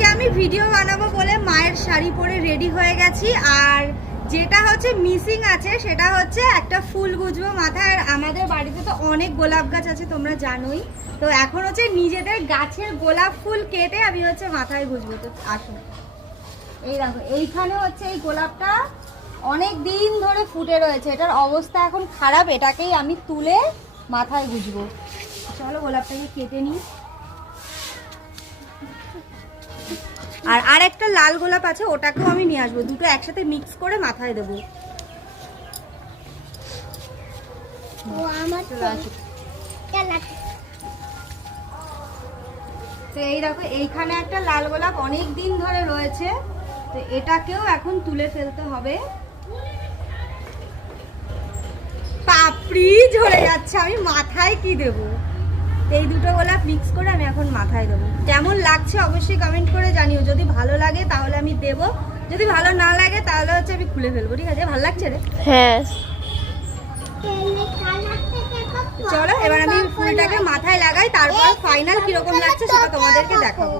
আজকে আমি ভিডিও বানাবো বলে মায়ের শাড়ি পরে রেডি হয়ে গেছি। আর যেটা হচ্ছে মিসিং আছে সেটা হচ্ছে একটা ফুল গুজবো মাথায়। আর আমাদের বাড়িতে তো অনেক গোলাপ গাছ আছে তোমরা জানোই, তো এখন হচ্ছে নিজেদের গাছের গোলাপ ফুল কেটে আমি হচ্ছে মাথায় গুজবো। তো আসো, এই দেখো এইখানে হচ্ছে এই গোলাপটা অনেক দিন ধরে ফুটে রয়েছে, এটার অবস্থা এখন খারাপ, এটাকেই আমি তুলে মাথায় গুজবো। চলো গোলাপটাকে কেটে নিই। আর একটা লাল গোলাপ আছে, ওটাকেও আমি নিয়ে আসবো, দুটো একসাথে মিক্স করে মাথায় দেবো। তো এই দেখো এইখানে একটা লাল গোলাপ অনেক দিন ধরে রয়েছে, তো এটাকেও এখন তুলে ফেলতে হবে। পাপড়ি ঝরে যাচ্ছে, আমি মাথায় কি দেবো? এই দুটো গোলাপ মিক্স করে আমি এখন মাথায় দেবো। কেমন লাগছে অবশ্যই কমেন্ট করে জানিও। যদি ভালো লাগে তাহলে আমি দেবো, যদি ভালো না লাগে তাহলে হচ্ছে আমি খুলে ফেলবো। ঠিক আছে? ভালো লাগছে রে? হ্যাঁ। চলো এবার আমি ফুলটাকে মাথায় লাগাই, তারপর ফাইনাল কিরকম লাগছে সেটা তোমাদেরকে দেখাবো।